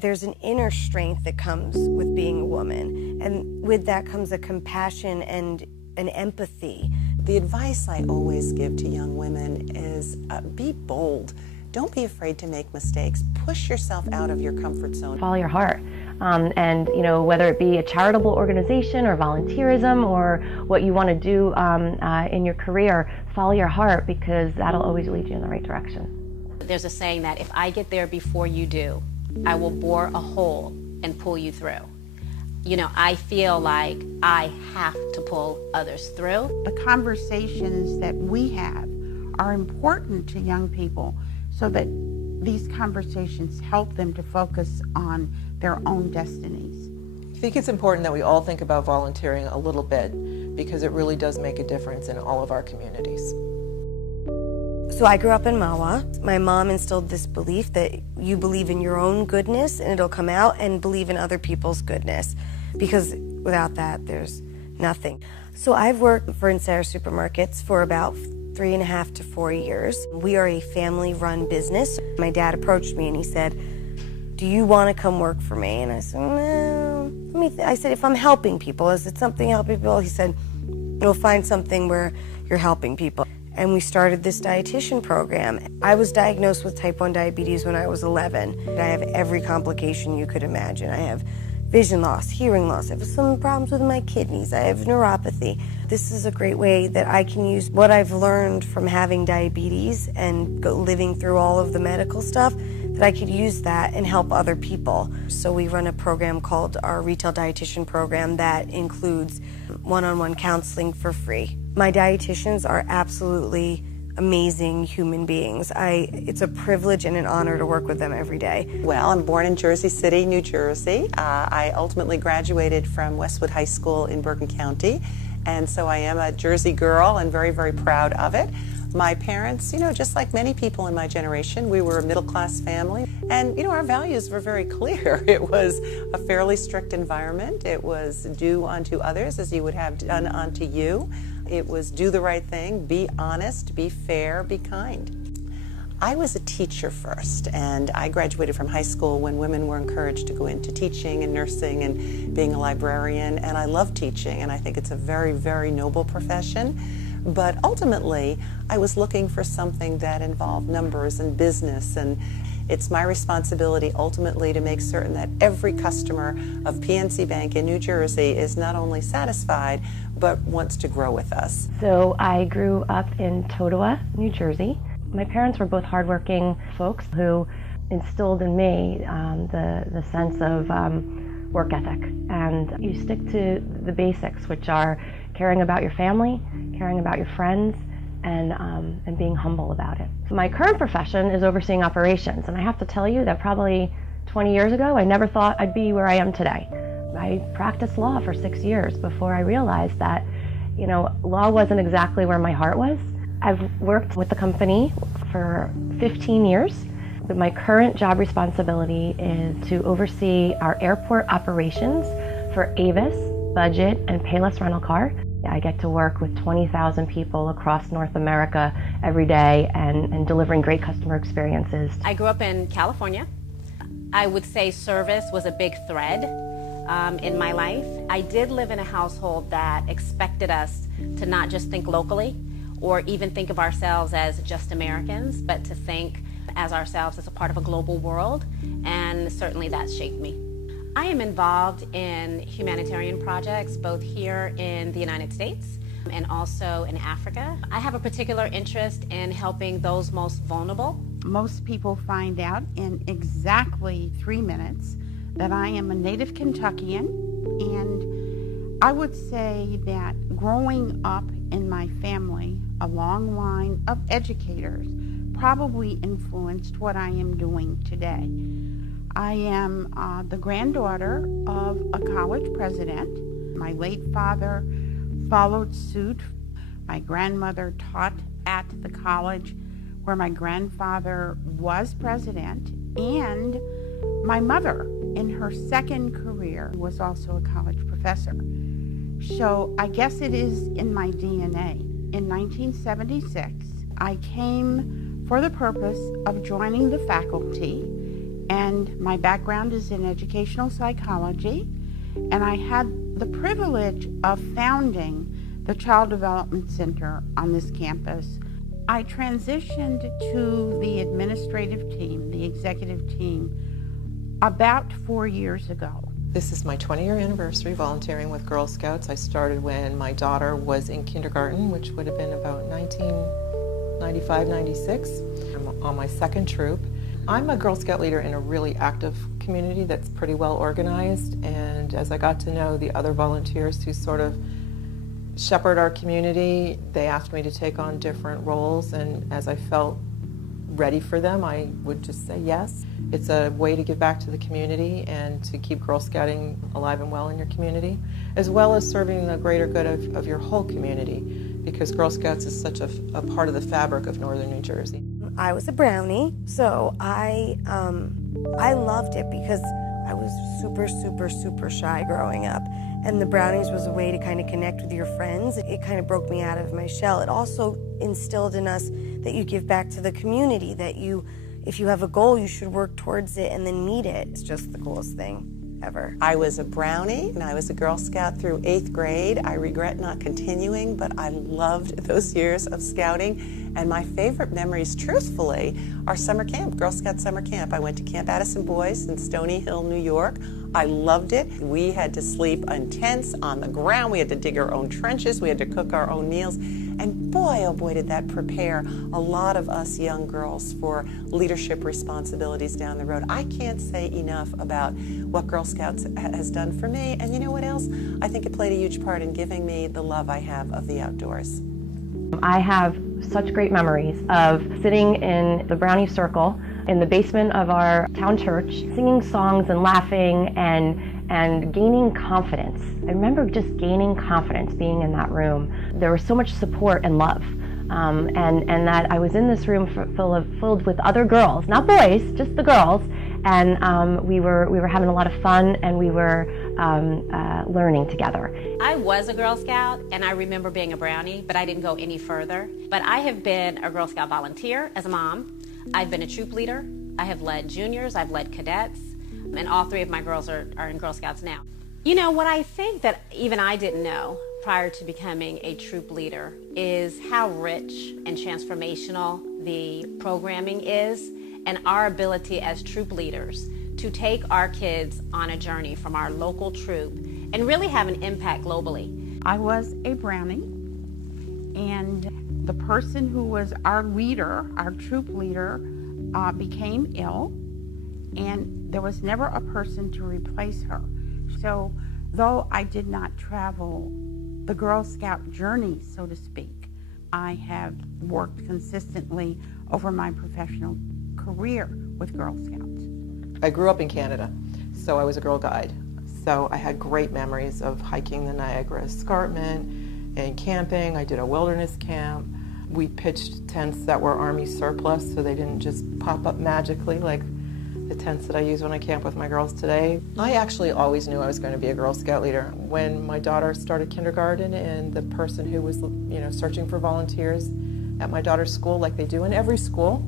There's an inner strength that comes with being a woman, and with that comes a compassion and an empathy. The advice I always give to young women is be bold. Don't be afraid to make mistakes. Push yourself out of your comfort zone. Follow your heart. And whether it be a charitable organization or volunteerism or what you want to do in your career, follow your heart, because that'll always lead you in the right direction. There's a saying that if I get there before you do, I will bore a hole and pull you through. I feel like I have to pull others through. The conversations that we have are important to young people so that these conversations help them to focus on their own destinies. I think it's important that we all think about volunteering a little bit, because it really does make a difference in all of our communities. So I grew up in Mahwah. My mom instilled this belief that you believe in your own goodness and it'll come out, and believe in other people's goodness, because without that, there's nothing. So I've worked for Ensera Supermarkets for about 3.5 to 4 years. We are a family-run business. My dad approached me and he said, "Do you want to come work for me?" And I said, "No." I said, "If I'm helping people, is it something helping people?" He said, "You'll find something where you're helping people." And we started this dietitian program. I was diagnosed with type 1 diabetes when I was 11. I have every complication you could imagine. I have vision loss, hearing loss. I have some problems with my kidneys. I have neuropathy. This is a great way that I can use what I've learned from having diabetes and living through all of the medical stuff, that I could use that and help other people. So we run a program called our Retail Dietitian Program that includes one-on-one counseling for free. My dietitians are absolutely amazing human beings. It's a privilege and an honor to work with them every day. Well, I'm born in Jersey City, New Jersey. I ultimately graduated from Westwood High School in Bergen County, and so I am a Jersey girl and very, very proud of it. My parents, just like many people in my generation, we were a middle-class family, and our values were very clear. It was a fairly strict environment. It was do unto others as you would have done unto you. It was do the right thing, be honest, be fair, be kind. I was a teacher first, and I graduated from high school when women were encouraged to go into teaching and nursing and being a librarian, and I love teaching, and I think it's a very, very noble profession. But ultimately, I was looking for something that involved numbers and business, and it's my responsibility ultimately to make certain that every customer of PNC Bank in New Jersey is not only satisfied, but wants to grow with us. So I grew up in Totowa, New Jersey. My parents were both hardworking folks who instilled in me the sense of work ethic. And you stick to the basics, which are caring about your family, caring about your friends, and being humble about it. So my current profession is overseeing operations, and I have to tell you that probably 20 years ago, I never thought I'd be where I am today. I practiced law for 6 years before I realized that, law wasn't exactly where my heart was. I've worked with the company for 15 years, but my current job responsibility is to oversee our airport operations for Avis, Budget, and Payless Rental Car. I get to work with 20,000 people across North America every day and delivering great customer experiences. I grew up in California. I would say service was a big thread in my life. I did live in a household that expected us to not just think locally or even think of ourselves as just Americans, but to think as ourselves as a part of a global world, and certainly that shaped me. I am involved in humanitarian projects both here in the United States and also in Africa. I have a particular interest in helping those most vulnerable. Most people find out in exactly 3 minutes that I am a native Kentuckian, and I would say that growing up in my family, a long line of educators probably influenced what I am doing today. I am the granddaughter of a college president. My late father followed suit. My grandmother taught at the college where my grandfather was president, and my mother, in her second career, was also a college professor. So I guess it is in my DNA. In 1976, I came for the purpose of joining the faculty and my background is in educational psychology, and I had the privilege of founding the Child Development Center on this campus. I transitioned to the administrative team, the executive team, about 4 years ago. This is my 20-year anniversary volunteering with Girl Scouts. I started when my daughter was in kindergarten, which would have been about 1995, 96. I'm on my second troop. I'm a Girl Scout leader in a really active community that's pretty well organized, and as I got to know the other volunteers who sort of shepherd our community, they asked me to take on different roles, and as I felt ready for them, I would just say yes. It's a way to give back to the community and to keep Girl Scouting alive and well in your community, as well as serving the greater good of your whole community, because Girl Scouts is such a part of the fabric of northern New Jersey. I was a brownie, so I loved it because I was super shy growing up. And the brownies was a way to kind of connect with your friends. It kind of broke me out of my shell. It also instilled in us that you give back to the community, that if you have a goal, you should work towards it and then meet it. It's just the coolest thing ever. I was a brownie and I was a Girl Scout through 8th grade. I regret not continuing, but I loved those years of scouting. And my favorite memories, truthfully, are summer camp, Girl Scout summer camp. I went to Camp Addison Boys in Stony Hill, New York. I loved it. We had to sleep in tents on the ground. We had to dig our own trenches. We had to cook our own meals. And boy, oh boy, did that prepare a lot of us young girls for leadership responsibilities down the road. I can't say enough about what Girl Scouts has done for me. And you know what else? I think it played a huge part in giving me the love I have of the outdoors. I have such great memories of sitting in the Brownie Circle in the basement of our town church, singing songs and laughing and gaining confidence. I remember just gaining confidence being in that room. There was so much support and love. And that I was in this room filled with other girls, not boys, just the girls, and we were having a lot of fun, and we were learning together. I was a Girl Scout, and I remember being a brownie, but I didn't go any further. But I have been a Girl Scout volunteer as a mom. I've been a troop leader. I have led juniors, I've led cadets, and all 3 of my girls are in Girl Scouts now. You know, what I think that even I didn't know prior to becoming a troop leader is how rich and transformational the programming is, and our ability as troop leaders to take our kids on a journey from our local troop and really have an impact globally. I was a brownie, and the person who was our leader, our troop leader, became ill, and there was never a person to replace her. So though I did not travel the Girl Scout journey, so to speak, I have worked consistently over my professional career with Girl Scouts. I grew up in Canada, so I was a Girl Guide. So I had great memories of hiking the Niagara Escarpment and camping. I did a wilderness camp. We pitched tents that were Army surplus, so they didn't just pop up magically like the tents that I use when I camp with my girls today. I actually always knew I was going to be a Girl Scout leader. When my daughter started kindergarten, and the person who was, searching for volunteers at my daughter's school, like they do in every school,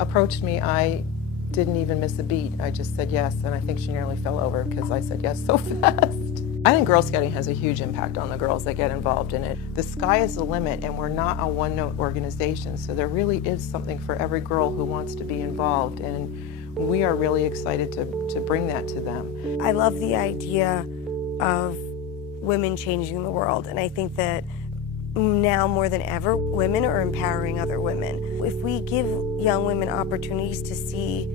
approached me, I didn't even miss a beat. I just said yes, and I think she nearly fell over because I said yes so fast. I think Girl Scouting has a huge impact on the girls that get involved in it. The sky is the limit, and we're not a one-note organization, so there really is something for every girl who wants to be involved, and we are really excited to bring that to them. I love the idea of women changing the world, and I think that now more than ever, women are empowering other women. If we give young women opportunities to see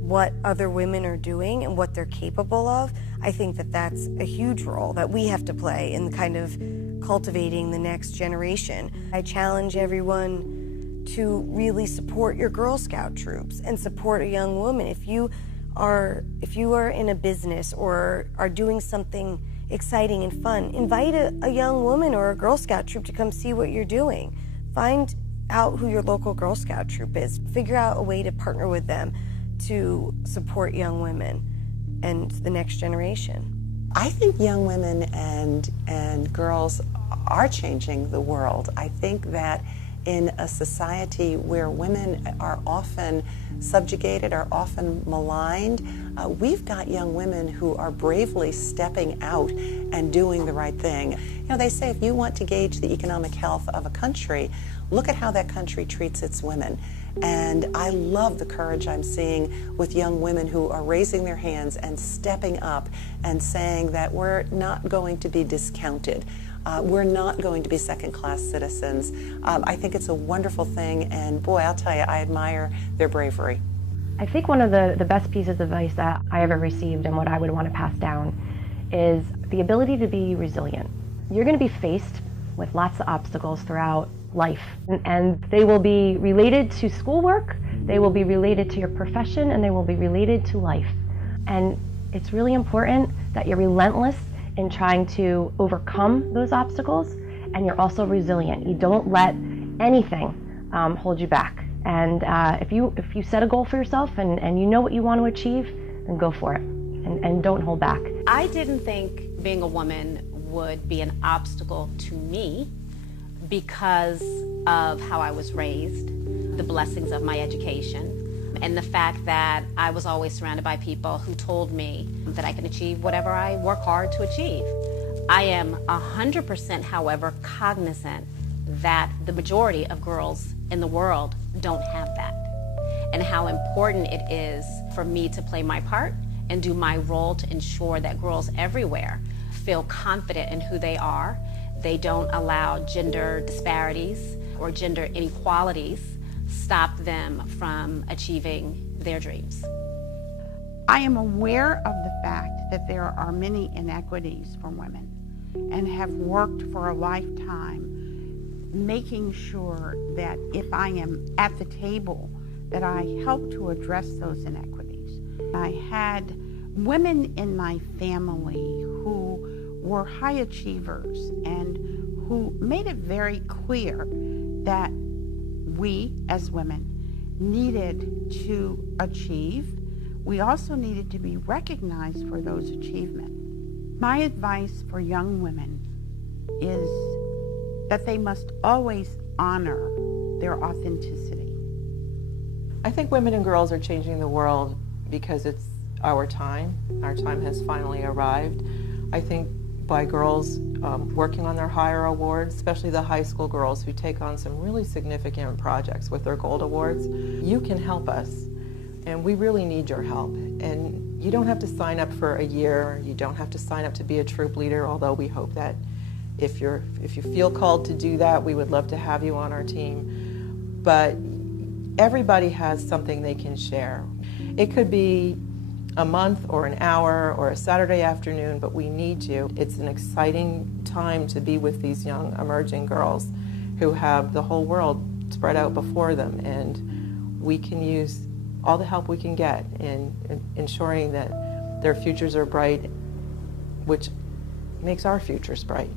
what other women are doing and what they're capable of, I think that that's a huge role that we have to play in kind of cultivating the next generation. I challenge everyone to really support your Girl Scout troops and support a young woman. If you are in a business or are doing something exciting and fun, invite a young woman or a Girl Scout troop to come see what you're doing. Find out who your local Girl Scout troop is. Figure out a way to partner with them to support young women and the next generation. I think young women and girls are changing the world. I think that in a society where women are often subjugated, are often maligned. We've got young women who are bravely stepping out and doing the right thing. You know, they say if you want to gauge the economic health of a country, look at how that country treats its women. And I love the courage I'm seeing with young women who are raising their hands and stepping up and saying that we're not going to be discounted. We're not going to be second-class citizens. I think it's a wonderful thing, and boy, I'll tell you, I admire their bravery. I think one of the best pieces of advice that I ever received and what I would want to pass down is the ability to be resilient. You're going to be faced with lots of obstacles throughout life, and they will be related to schoolwork, they will be related to your profession, and they will be related to life. And it's really important that you're relentless in trying to overcome those obstacles, and you're also resilient. You don't let anything hold you back. And if you set a goal for yourself and you know what you want to achieve, then go for it, and don't hold back. I didn't think being a woman would be an obstacle to me because of how I was raised, the blessings of my education, and the fact that I was always surrounded by people who told me that I can achieve whatever I work hard to achieve. I am 100%, however, cognizant that the majority of girls in the world don't have that, and how important it is for me to play my part and do my role to ensure that girls everywhere feel confident in who they are. They don't allow gender disparities or gender inequalities stop them from achieving their dreams. I am aware of the fact that there are many inequities for women and have worked for a lifetime making sure that if I am at the table, that I help to address those inequities. I had women in my family who were high achievers and who made it very clear that we as women needed to achieve. We also needed to be recognized for those achievements. My advice for young women is that they must always honor their authenticity. I think women and girls are changing the world because it's our time. Our time has finally arrived. I think by girls working on their higher awards, especially the high school girls who take on some really significant projects with their gold awards, you can help us. And we really need your help. And you don't have to sign up for a year. You don't have to sign up to be a troop leader, although we hope that if you feel called to do that, we would love to have you on our team. But everybody has something they can share. It could be a month or an hour or a Saturday afternoon, but we need you. It's an exciting time to be with these young emerging girls who have the whole world spread out before them, and we can use all the help we can get in ensuring that their futures are bright, which makes our futures bright.